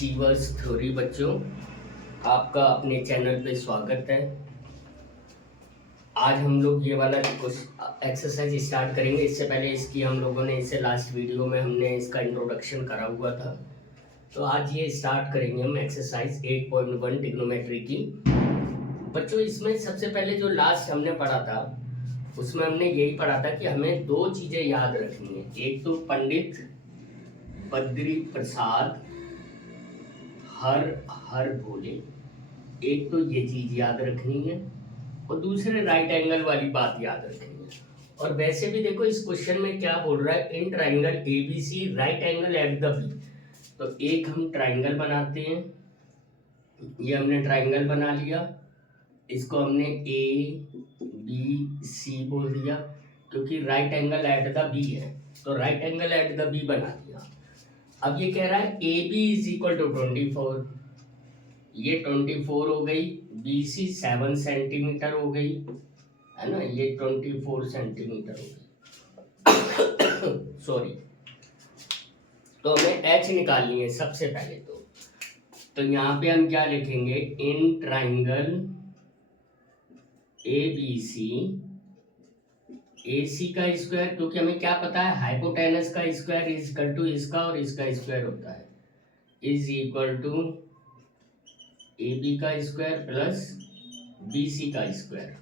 Achievers theory बच्चों, आपका अपने चैनल पे स्वागत है। आज हम लोग ये वाला कुछ एक्सरसाइज स्टार्ट करेंगे। इससे पहले इसकी हम लोगों ने इससे लास्ट वीडियो में हमने इसका इंट्रोडक्शन करा हुआ था। तो आज ये स्टार्ट करेंगे हम एक्सरसाइज 8.1 ट्रिग्नोमेट्री की। बच्चों इसमें सबसे पहले जो लास्ट हमने पढ़ा था उसमें हमने यही पढ़ा था कि हमें दो चीज़ें याद रखनी है। एक तो पंडित बद्री प्रसाद हर हर भोले, एक तो ये चीज याद रखनी है और दूसरे राइट एंगल वाली बात याद रखनी है। और वैसे भी देखो इस क्वेश्चन में क्या बोल रहा है, in triangle ABC right angle at the B. तो एक हम ट्राइंगल बनाते हैं, ये हमने ट्राइंगल बना लिया, इसको हमने ए बी सी बोल दिया क्योंकि right angle at the B है, तो right angle at the B बना दिया। अब ये कह रहा है A B is equal to 24, ये 24 हो गई, बी सी 7 सेंटीमीटर हो गई, है ना, ये 24 सेंटीमीटर हो गई सॉरी। तो हमें एच निकालनी है सबसे पहले। तो यहाँ पे हम क्या लिखेंगे, in triangle A B C, A C का स्क्वायर, क्योंकि हमें क्या पता है हाइपोटेनस का स्क्वायर इज इक्वल टू इसका और इसका स्क्वायर होता है, is equal to A B का स्क्वायर प्लस बी सी का स्क्वायर।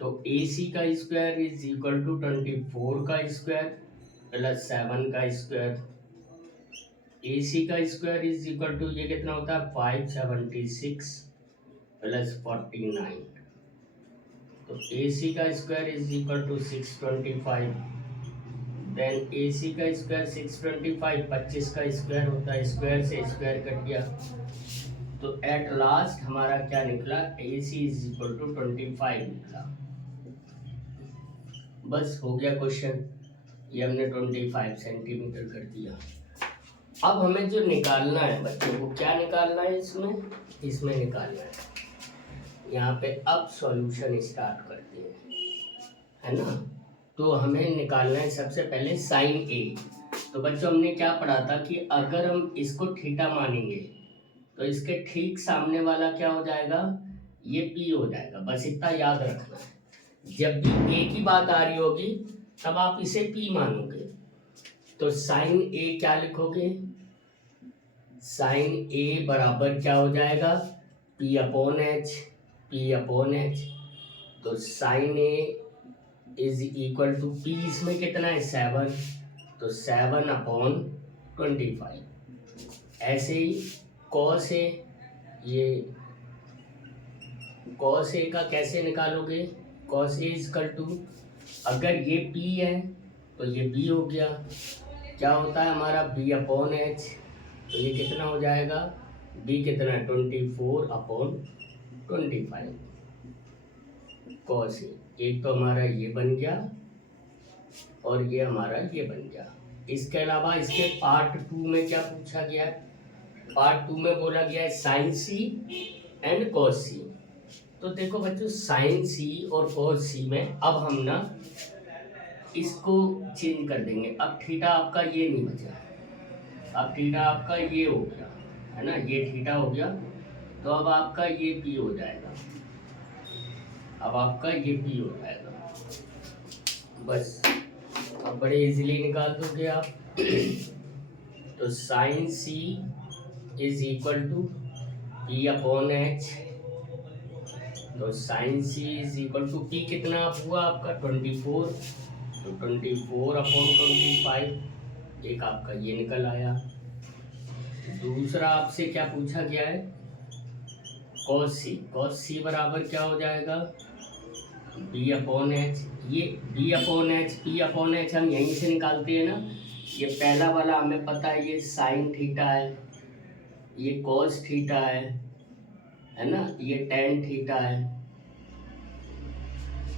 तो ए सी का स्क्वायर इज इक्वल टू 24 का स्क्वायर प्लस 7 का स्क्वायर। ए सी का स्क्वायर इज इक्वल टू ये कितना होता है 576 प्लस 49। तो ए सी का square is equal to 625। Then A C का स्क्वायर 625, 25 का स्क्वायर होता है, स्क्वायर से स्क्वायर कट गया। तो एट लास्ट हमारा क्या निकला, ए सी इज इक्वल टू 25 निकला। बस हो गया क्वेश्चन, ये हमने 25 सेंटीमीटर कर दिया। अब हमें जो निकालना है बच्चों को, क्या निकालना है इसमें निकालना है। यहाँ पे अब सॉल्यूशन स्टार्ट करते हैं, है ना। तो हमें निकालना है सबसे पहले साइन ए। तो बच्चों हमने क्या पढ़ा था कि अगर हम इसको थीटा मानेंगे तो इसके ठीक सामने वाला क्या हो जाएगा, ये पी हो जाएगा। बस इतना याद रखना है, जब भी ए की बात आ रही होगी तब आप इसे पी मानोगे। तो साइन ए क्या लिखोगे, साइन ए बराबर क्या हो जाएगा, p upon H, P upon h. तो sine A is equal to p, इसमें कितना है 7, तो 7 अपॉन 25। ऐसे ही कॉस ए, ये कॉस ए का कैसे निकालोगे, कॉस ए इजकल टू, अगर ये पी है तो ये बी हो गया, क्या होता है हमारा बी अपॉन एच। तो ये कितना हो जाएगा, बी कितना है 24 अपॉन 25 कॉस ए। एक तो हमारा ये बन गया और ये हमारा ये बन गया। इसके अलावा इसके पार्ट 2 में क्या पूछा गया है, पार्ट 2 में बोला गया है साइन सी एंड कॉस सी। तो देखो बच्चों साइन सी और कॉस सी में अब हम ना इसको चेंज कर देंगे। अब थीटा आपका ये नहीं बचा, अब थीटा आपका ये हो गया, है ना, ये थीटा हो गया। तो अब आपका ये पी हो जाएगा, अब आपका ये पी हो जाएगा। बस अब बड़े इजीली निकाल दोगे आप। तो sine C is equal to p upon h. तो sine C is equal to p कितना हुआ आपका 24, तो 24 अपॉन 25, एक आपका ये निकल आया। दूसरा आपसे क्या पूछा गया है, कॉस सी, कॉस सी बराबर क्या हो जाएगा बी अपॉन एच। ये B upon H, P upon H हम यहीं से निकालते हैं ना। ये पहला वाला हमें पता है ये साइन थीटा है, ये कॉस थीटा है ना, ये टेन थीटा है।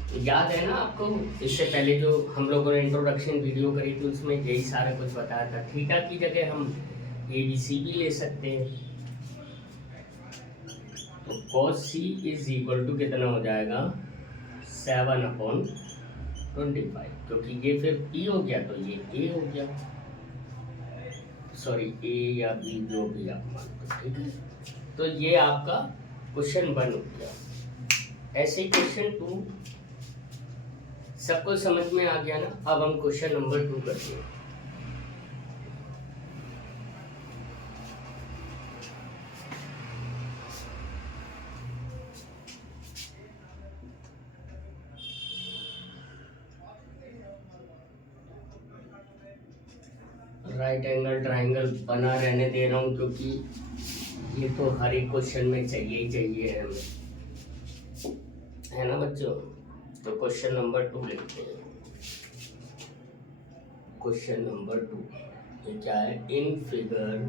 तो याद है ना आपको, इससे पहले जो हम लोगों ने इंट्रोडक्शन वीडियो करी थी उसमें यही सारा कुछ बताया था। थीटा की जगह हम ए बी सी भी ले सकते हैं। तो cos C is equal to कितना हो जाएगा 7 अपॉन 25, क्योंकि ये फिर पी हो गया तो ये ए हो गया। सॉरी ए या बी जो भी आप मानते हो, ठीक है। तो ये आपका क्वेश्चन 1 हो गया। ऐसे क्वेश्चन 2 सबको समझ में आ गया ना। अब हम क्वेश्चन नंबर 2 करते हैं। राइट एंगल ट्राइंगल बना रहने दे रहा हूँ क्योंकि ये तो हर एक क्वेश्चन में चाहिए ही चाहिए हमें, है ना बच्चों। तो क्वेश्चन नंबर 2 लिखते हैं। क्वेश्चन नंबर 2 ये क्या है? In figure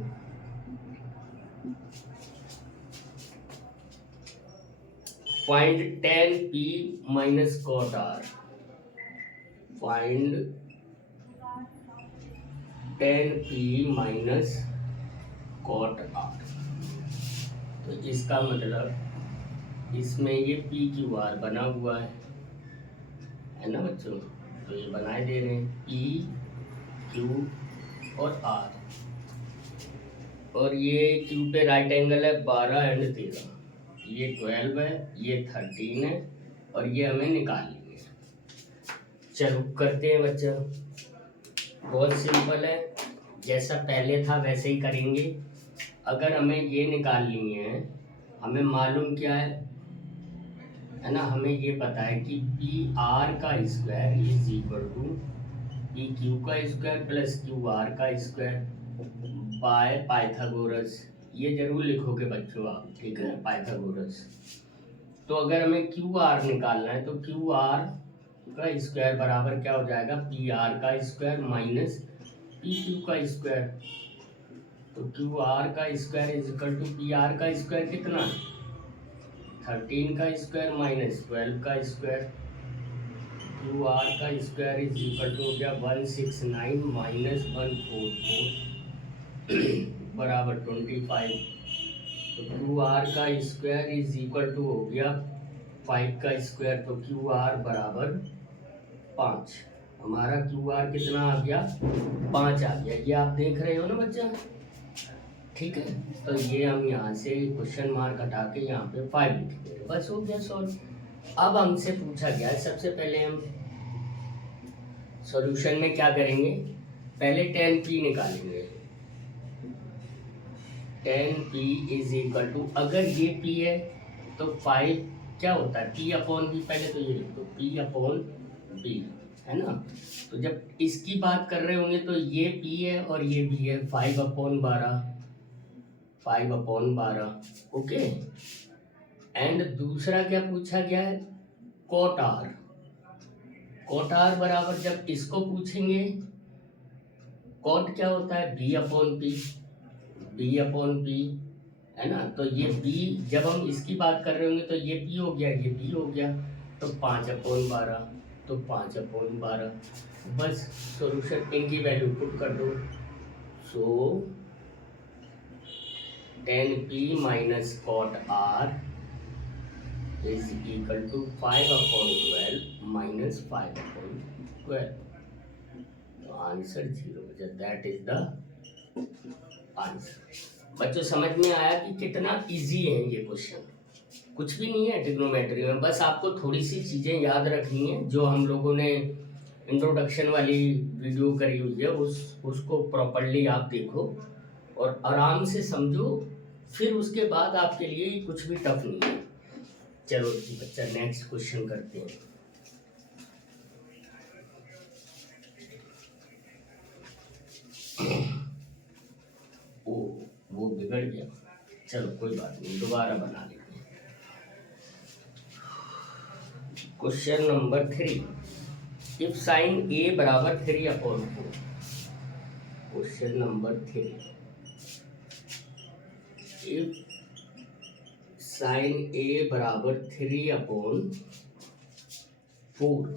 find tan p minus cot r। Find tan p minus cot r। तो इसका मतलब इसमें ये पी क्यू आर बना हुआ है ना बच्चों। तो ये बनाए दे रहे हैं पी क्यू और आर, और ये क्यू पे राइट एंगल है 12 एंड 13, ये 12 है, ये 13 है, और ये हमें निकालनी है। चलो करते हैं बच्चा, बहुत सिंपल है, जैसा पहले था वैसे ही करेंगे। अगर हमें ये निकालनी है, हमें मालूम क्या है ना, हमें ये पता है कि पी आर का square is equal to P Q का स्क्वायर प्लस क्यू आर का स्क्वायर बाय पाइथागोरस। ये जरूर लिखोगे बच्चों आप, ठीक है, पाइथागोरस। तो अगर हमें क्यू आर निकालना है तो क्यू आर का स्क्वायर बराबर क्या हो जाएगा? पी आर का स्क्वायर माइनस पी क्यू का स्क्वायर। तो क्यू आर का square is equal to P R का स्क्वायर कितना? 13 का स्क्वायर माइनस 12 का स्क्वायर। क्यू आर का स्क्वायर इज इक्वल टू हो गया 169 माइनस 144 बराबर 25। तो क्यू आर का स्क्वायर इज इक्वल टू हो गया 5 का स्क्वायर। तो क्यू आर बराबर 5। हमारा क्यू आर कितना आ गया? 5 आ गया। ये आप देख रहे हो ना बच्चा, ठीक है। तो ये हम यहाँ से क्वेश्चन मार्क हटा के यहाँ पे 5 लिख देंगे, बस हो गया सॉल्व। अब हमसे पूछा गया है, सबसे पहले हम सॉल्यूशन में क्या करेंगे? पहले tan p निकालेंगे। tan p is equal to, अगर ये p है तो 5 क्या होता है? p upon b। पहले तो ये लिख दो p अपॉन b, है ना। तो जब इसकी बात कर रहे होंगे तो ये p है और ये b है, 5 अपॉन 12, 5 अपॉन 12, ओके। एंड दूसरा क्या पूछा गया है? Cot R. कॉट आर बराबर, जब इसको पूछेंगे कॉट क्या होता है? B upon P, B upon P, है ना। तो ये बी, जब हम इसकी बात कर रहे होंगे तो ये पी हो गया, ये बी हो गया। तो 5 अपॉन 12, तो 5 अपॉन 12। बस सॉल्यूशन इनकी वैल्यू पुट कर दो। So tan p minus cot R is equal to 5 upon 12 minus 5 upon 12। तो आंसर 0 हो जाए, दैट इज द आंसर। बच्चों समझ में आया कि कितना इजी है ये क्वेश्चन? कुछ भी नहीं है ट्रिग्नोमेट्री में, बस आपको थोड़ी सी चीज़ें याद रखनी है जो हम लोगों ने इंट्रोडक्शन वाली वीडियो करी हुई है, उसको प्रॉपरली आप देखो और आराम से समझो, फिर उसके बाद आपके लिए कुछ भी टफ नहीं है। चलो बच्चा नेक्स्ट क्वेश्चन करते हैं। वो बिगड़ गया, चलो कोई बात नहीं, दोबारा बना लेते हैं। Question number 3, if sine A बराबर 3 upon 4। Question number 3, if sine A बराबर 3 upon 4,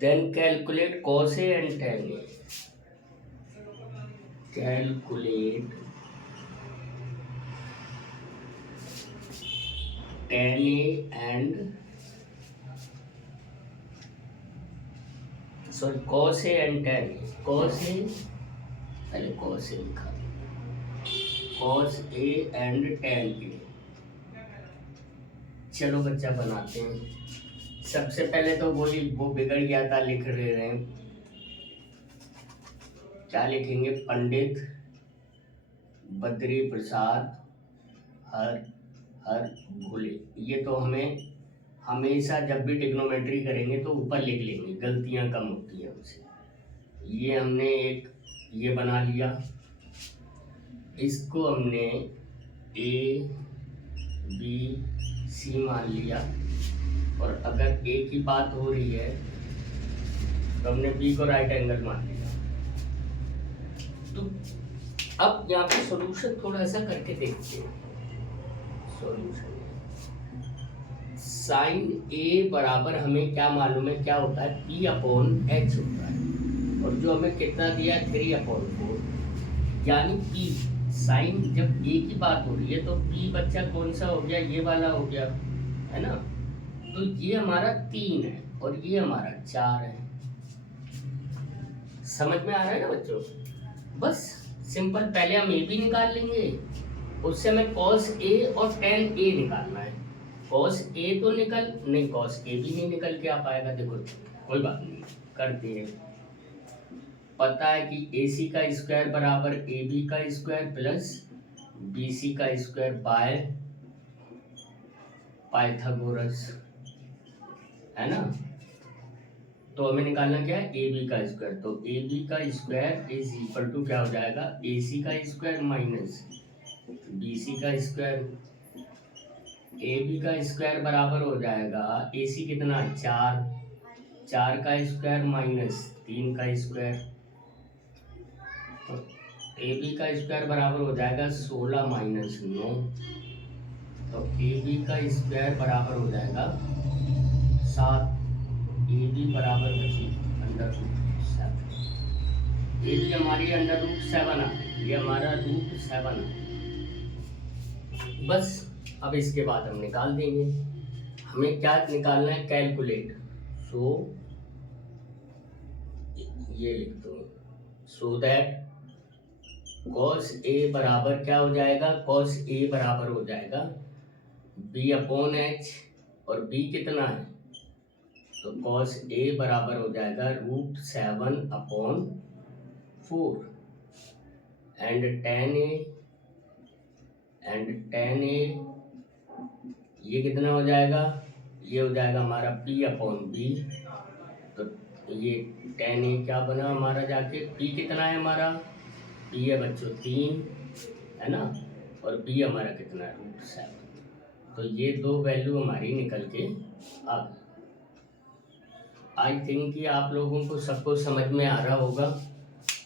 then calculate cos A and tan A. Calculate tan A and sorry cos A and tan A, cos A, पहले cos A लिखा, cos A and tan A. चलो बच्चा बनाते हैं। सबसे पहले तो वो बिगड़ गया था, लिख रहे हैं, क्या लिखेंगे, पंडित बद्री प्रसाद हर हर भोले। ये तो हमें हमेशा जब भी ट्रिग्नोमेट्री करेंगे तो ऊपर लिख लेंगे, गलतियां कम होती हैं उससे। ये हमने एक ये बना लिया, इसको हमने ए बी सी मान लिया, और अगर ए की बात हो रही है तो हमने बी को राइट एंगल मान लिया। तो अब यहाँ पे सॉल्यूशन थोड़ा सा करके देखते हैं। सॉल्यूशन साइन ए बराबर हमें क्या मालूम है, क्या होता है, पी अपॉन एच होता है, और जो हमें कितना दिया है 3/4, यानी पी साइन जब ए की बात हो रही है तो पी बच्चा कौन सा हो गया, ये वाला हो गया, है ना। तो ये हमारा 3 है और ये हमारा 4 है। समझ में आ रहा है ना बच्चों। बस सिंपल, पहले हम ए भी निकाल लेंगे, उससे हमें कॉस ए और टेन ए निकालना है। कॉस ए तो निकल नहीं, कॉस ए भी नहीं निकल के आ पाएगा। देखो कोई बात नहीं, करते हैं। पता है कि ए सी का स्क्वायर बराबर ए बी का स्क्वायर प्लस बी सी का स्क्वायर बाय पाइथागोरस, है ना। तो हमें निकालना क्या है, ए बी का स्क्वायर। तो ए बी का स्क्वायर इज इक्वल टू क्या हो जाएगा, ए सी का स्क्वायर माइनस बी सी का स्क्वायर। ए बी का स्क्वायर बराबर हो जाएगा, ए सी कितना है 4, 4 का स्क्वायर माइनस 3 का स्क्वायर। तो ए बी का स्क्वायर बराबर हो जाएगा 16 माइनस 9। तो ए बी का स्क्वायर बराबर हो जाएगा 7। ए बी बराबर बची √7। ए बी हमारी √7 आ, ये हमारा √7 आ। बस अब इसके बाद हम निकाल देंगे। हमें क्या निकालना है, कैलकुलेट। सो ये लिख दो, सो दैट कॉस ए बराबर क्या हो जाएगा, कॉस ए बराबर हो जाएगा बी अपॉन एच, और बी कितना है, तो कॉस ए बराबर हो जाएगा √7/4 एंड टेन ए ये कितना हो जाएगा, ये हो जाएगा हमारा p अपॉन बी। तो ये टेन ए क्या बना हमारा, जाके p कितना है हमारा, p है बच्चों 3, है ना, और b हमारा कितना है √7। तो ये दो वैल्यू हमारी निकल के आ गई। आई थिंक कि आप लोगों को सबको समझ में आ रहा होगा,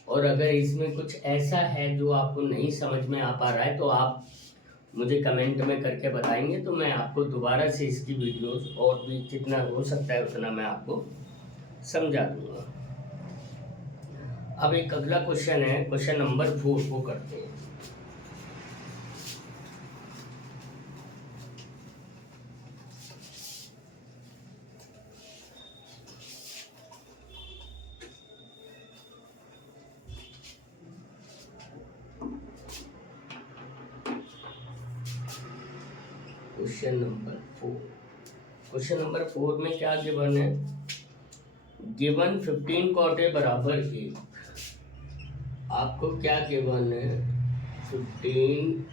और अगर इसमें कुछ ऐसा है जो आपको नहीं समझ में आ पा रहा है तो आप मुझे कमेंट में करके बताएंगे, तो मैं आपको दोबारा से इसकी वीडियोस और भी जितना हो सकता है उतना मैं आपको समझा दूंगा। अब एक अगला क्वेश्चन है, क्वेश्चन नंबर 4 को करते हैं। क्वेश्चन नंबर 4 में क्या गिवन है, गिवन 15 कॉट ए बराबर 1। आपको क्या गिवन है, 15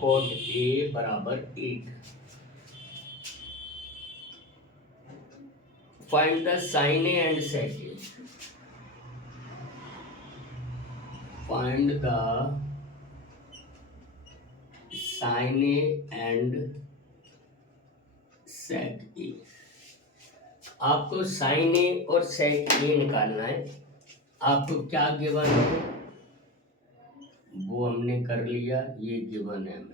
कॉट ए बराबर 1। Find the sine A and sec A. Find the sine A and sec A. आपको साइन ए और सेक ए निकालना है। आपको क्या गिवन है वो हमने कर लिया, ये गिवन है हमें।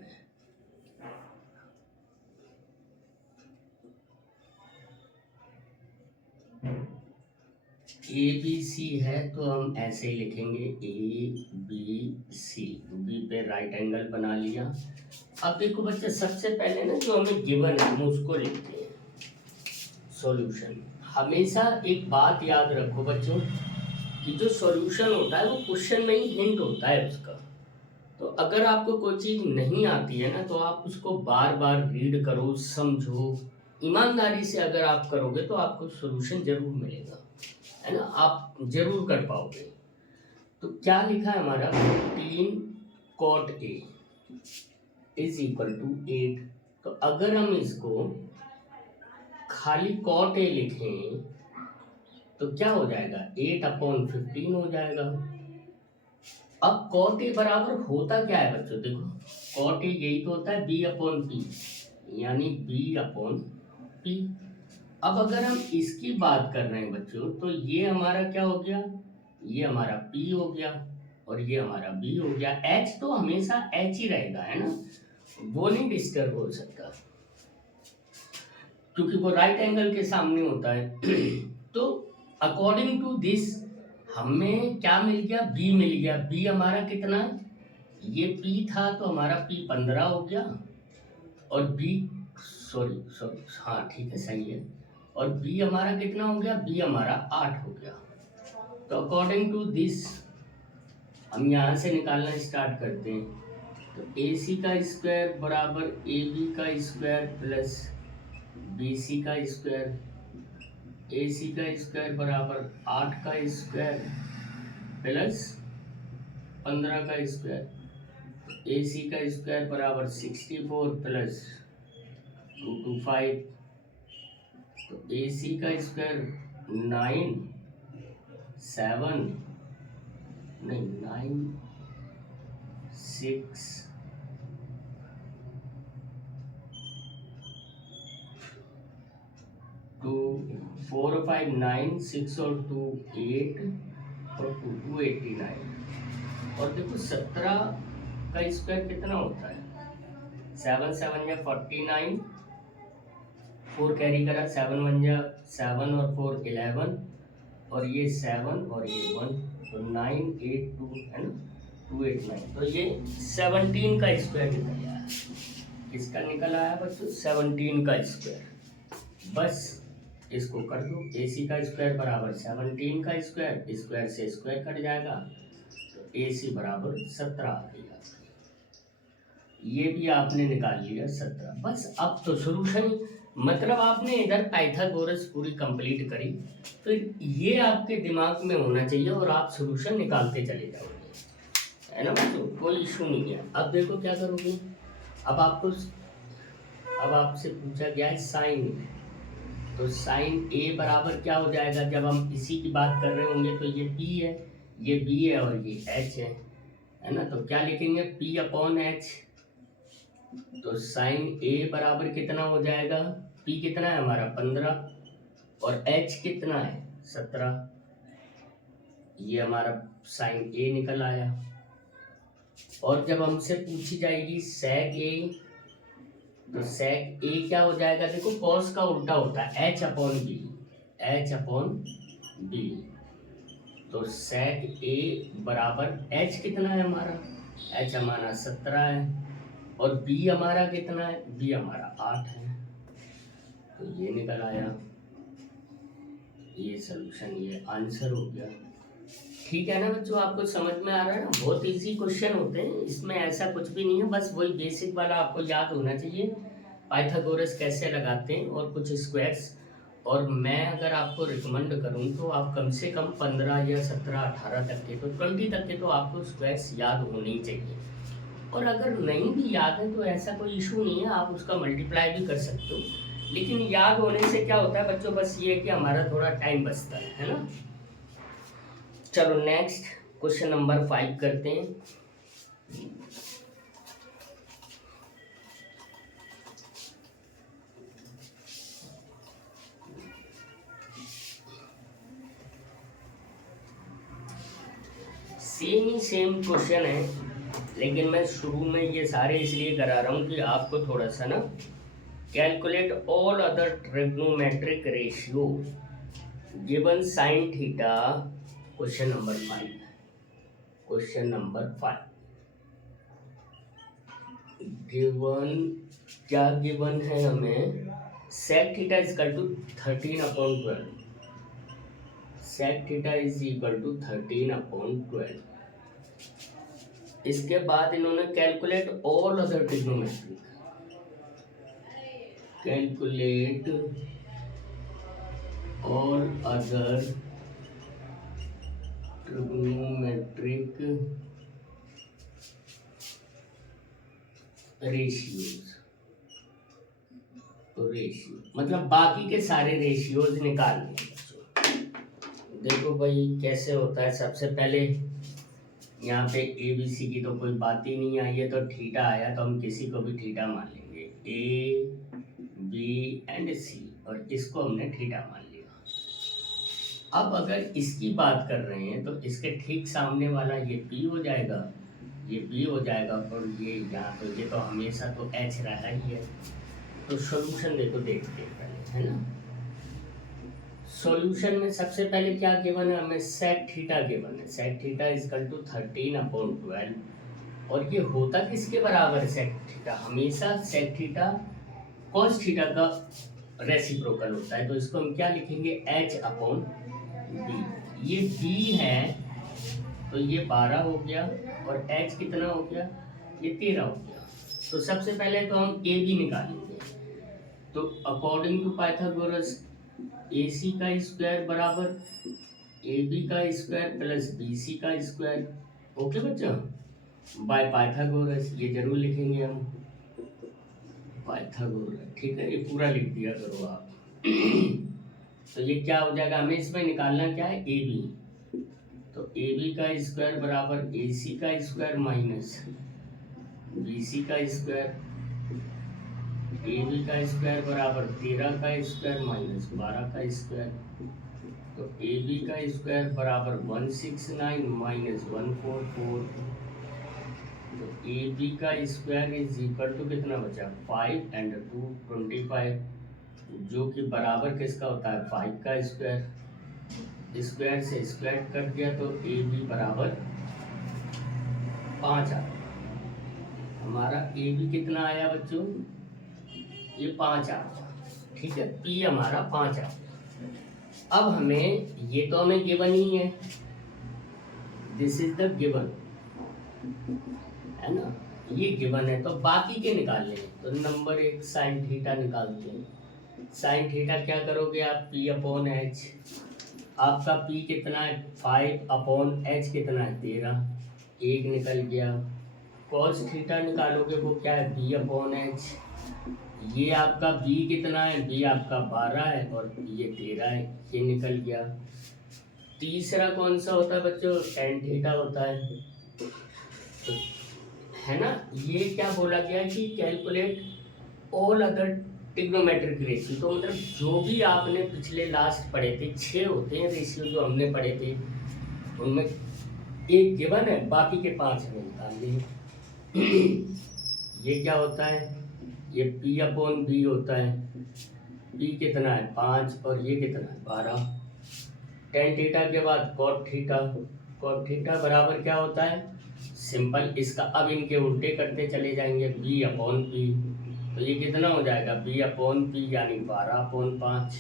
ए बी सी है तो हम ऐसे ही लिखेंगे ए बी सी, बी पे राइट एंगल बना लिया। अब देखो बच्चे, सबसे पहले ना जो हमें गिवन है हम उसको लिखते हैं सॉल्यूशन। हमेशा एक बात याद रखो बच्चों कि जो सॉल्यूशन होता है वो क्वेश्चन में ही हिंट होता है उसका। तो अगर आपको कोई चीज़ नहीं आती है ना तो आप उसको बार बार रीड करो, समझो, ईमानदारी से अगर आप करोगे तो आपको सॉल्यूशन जरूर मिलेगा, है ना, आप जरूर कर पाओगे। तो क्या लिखा है हमारा 15 cot A is equal to 8। तो अगर हम इसको खाली cot A लिखें तो क्या हो जाएगा, 8/15 हो जाएगा। अब cot A बराबर होता क्या है बच्चों, देखो cot A यही तो होता है B/P, यानी B/P। अब अगर हम इसकी बात कर रहे हैं बच्चों तो ये हमारा क्या हो गया, ये हमारा P हो गया और ये हमारा B हो गया। H तो हमेशा H ही रहेगा, है ना, वो नहीं डिस्टर्ब हो सकता क्योंकि वो राइट एंगल के सामने होता है। तो अकॉर्डिंग टू दिस हमें क्या मिल गया, B मिल गया। B हमारा कितना है, ये P था तो हमारा P 15 हो गया और B सॉरी सॉरी हाँ ठीक है सही है, और B हमारा कितना हो गया, B हमारा 8 हो गया। तो अकॉर्डिंग टू दिस हम यहाँ से निकालना स्टार्ट करते हैं। तो AC का स्क्वायर बराबर AB का स्क्वायर प्लस BC का स्क्वायर, AC का स्क्वायर बराबर 8 का स्क्वायर प्लस 15 का स्क्वायर। AC का स्क्वायर बराबर 64 प्लस 225। तो AC का स्क्वायर 9 7 नहीं 9 6 2 4 और 5 9 6 और 2 8 और 2 89। और देखो 17 का स्क्वायर कितना होता है, 7 7 या 49, 4 कैरी करा, 7 1 या 7 और 4 11 और ये 7 और ये 1, तो 9 8 2 है ना, 2 8 9। तो ये 17 का स्क्वायर निकल आया। किसका निकल आया बच्चों, 17 का स्क्वायर। बस इसको कर दो, AC का स्क्वायर बराबर 17 का स्क्वायर, स्क्वायर से स्क्वायर कट जाएगा तो AC बराबर 17 आ गया। ये भी आपने निकाल लिया 17। बस अब तो सोल्यूशन, मतलब आपने इधर पाइथागोरस पूरी कंप्लीट करी, फिर ये आपके दिमाग में होना चाहिए और आप सोल्यूशन निकालते चले जाओगे, है ना बच्चों, कोई इशू नहीं है। अब देखो क्या करोगे, अब आपसे पूछा गया है साइन, तो साइन A बराबर क्या हो जाएगा, जब हम इसी की बात कर रहे होंगे तो ये P है, ये B है और ये H है ना, तो क्या लिखेंगे P/H। तो साइन A बराबर कितना हो जाएगा, P कितना है हमारा 15 और H कितना है 17, ये हमारा साइन A निकल आया। और जब हमसे पूछी जाएगी सेक A, तो सेक A क्या हो जाएगा, देखो कॉस का उल्टा होता है H/B, H/B। तो सेक A बराबर H कितना है हमारा, H हमारा 17 है और B हमारा कितना है, B हमारा 8 है। तो ये निकल आया, ये सॉल्यूशन, ये आंसर हो गया। ठीक है ना बच्चों, आपको समझ में आ रहा है ना, बहुत इजी क्वेश्चन होते हैं, इसमें ऐसा कुछ भी नहीं है, बस वही बेसिक वाला आपको याद होना चाहिए, पाइथागोरस कैसे लगाते हैं और कुछ स्क्वायर्स। और मैं अगर आपको रिकमेंड करूं तो आप कम से कम 15 या 17 18 तक के, तो 20 तक के तो आपको स्क्वायर्स याद होने ही चाहिए। और अगर नहीं भी याद है तो ऐसा कोई इशू नहीं है, आप उसका मल्टीप्लाई भी कर सकते हो, लेकिन याद होने से क्या होता है बच्चों, बस ये है कि हमारा थोड़ा टाइम बचता है ना। चलो नेक्स्ट क्वेश्चन नंबर 5 करते हैं। सेम क्वेश्चन है, लेकिन मैं शुरू में ये सारे इसलिए करा रहा हूँ कि आपको थोड़ा सा ना, calculate all other trigonometric ratio given sine theta, question number 5। Question number 5 given, क्या गिवन है हमें, sec theta is equal to 13/12। sec theta is equal to 13/12। इसके बाद इन्होंने calculate all other trigonometric, calculate all other trigonometric ratio मतलब बाकी के सारे रेशियोज निकाल लिए बच्चों। देखो भाई कैसे होता है, सबसे पहले यहाँ पे ए बी सी की तो कोई बात ही नहीं आई है, तो थीटा आया तो हम किसी को भी थीटा मान लेंगे, ए बी एंड सी, और इसको हमने थीटा मान लिया। अब अगर इसकी बात कर रहे हैं तो इसके ठीक सामने वाला ये पी हो जाएगा, ये बी हो जाएगा, और ये यहाँ तो ये तो हमेशा तो एच रहा ही है। तो सॉल्यूशन देखो देखते हैं पहले, है ना। सॉल्यूशन में सबसे पहले क्या गिवन है हमें, सेक थीटा गिवन है, सेक थीटा इक्वल टू 13/12, और ये होता किसके बराबर है सेक थीटा, हमेशा सेक थीटा कॉस थीटा का रेसिप्रोकल होता है। तो इसको हम क्या लिखेंगे, h/b। ये b है तो ये 12 हो गया, और h कितना हो गया, ये 13 हो गया। तो सबसे पहले तो हम a b निकालेंगे। तो अकॉर्डिंग टू पाइथागोरस AC का स्क्वायर बराबर AB का स्क्वायर प्लस BC का स्क्वायर, ओके बच्चों, बाय पाइथागोरस, ये जरूर लिखेंगे हम पाइथागोरस, ठीक है, ये पूरा लिख दिया करो आप। तो ये क्या हो जाएगा, हमें इसमें निकालना क्या है, AB। तो AB का स्क्वायर बराबर AC का स्क्वायर माइनस BC का स्क्वायर, AB का स्क्वायर बराबर 13 का स्क्वायर माइनस 12 का स्क्वायर। तो AB का स्क्वायर बराबर 169 माइनस 144। तो AB का स्क्वायर इज इक्वल टू कितना बचा, 5 एंड 2 25, जो कि बराबर किसका होता है, 5 का स्क्वायर। स्क्वायर से स्क्वायर कट गया तो AB बराबर 5 आ गया। हमारा AB कितना आया बच्चों, ये 5 आ गया, ठीक है, P हमारा 5 आ गया। अब हमें ये तो हमें गिवन ही है, दिस इज द गिवन, है ना, ये गिवन है, तो बाकी के निकालने हैं। तो नंबर 1 साइन थीटा निकालते हैं। साइन थीटा क्या करोगे आप, P/H, आपका P कितना है 5/H कितना है 13, 1 निकल गया। कॉस थीटा निकालोगे वो क्या है, B/H, ये आपका b कितना है, b आपका 12 है और ये 13 है, ये निकल गया। तीसरा कौन सा होता है बच्चों, tan थीटा होता है, तो है ना। ये क्या बोला गया कि calculate all other trigonometric ratio, तो मतलब जो भी आपने पिछले लास्ट पढ़े थे 6 होते हैं रेशियो जो हमने पढ़े थे, उनमें एक गिवन है, बाकी के 5 हमें निकालने हैं। ये क्या होता है, ये P/B होता है, P कितना है 5 और ये कितना है 12। tan थीटा के बाद cot थीटा, cot थीटा बराबर क्या होता है, सिंपल, इसका अब इनके उल्टे करते चले जाएंगे, B/P, तो ये कितना हो जाएगा B/P यानी 12/5।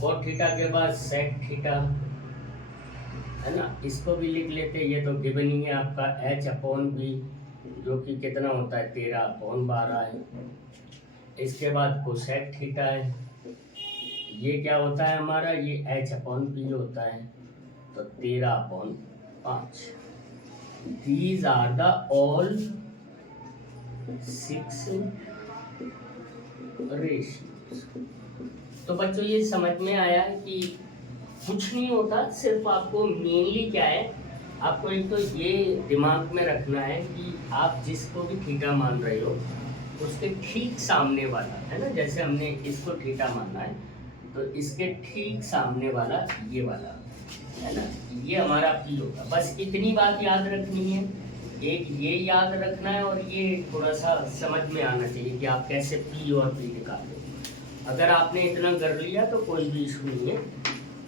cot थीटा के बाद sec थीटा, है ना, इसको भी लिख लेते, ये तो गिवन ही है आपका H/B, जो कि कितना होता है 13/12 है। इसके बाद कोसेक थीटा है, ये क्या होता है हमारा, ये H/P होता है, तो 13/5। These are the all 6 ratios. तो बच्चों ये समझ में आया है कि कुछ नहीं होता, सिर्फ आपको मेनली क्या है, आपको एक तो ये दिमाग में रखना है कि आप जिसको भी थीटा मान रहे हो उसके ठीक सामने वाला, है ना, जैसे हमने इसको थीटा माना है तो इसके ठीक सामने वाला ये वाला, है ना, ये हमारा P होगा। बस इतनी बात याद रखनी है, एक ये याद रखना है और ये थोड़ा सा समझ में आना चाहिए कि आप कैसे P और P निकालें। अगर आपने इतना कर लिया तो कोई भी इशू नहीं है,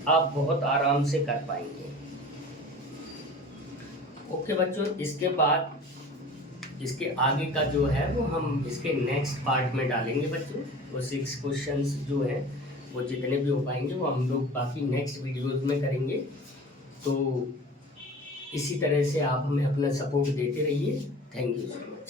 आप बहुत आराम से कर पाएंगे। ओके बच्चों, इसके बाद इसके आगे का जो है वो हम इसके नेक्स्ट पार्ट में डालेंगे बच्चों। वो 6 क्वेश्चंस जो है वो जितने भी हो पाएंगे वो हम लोग बाकी नेक्स्ट वीडियोज़ में करेंगे। तो इसी तरह से आप हमें अपना सपोर्ट देते रहिए। Thank you so much.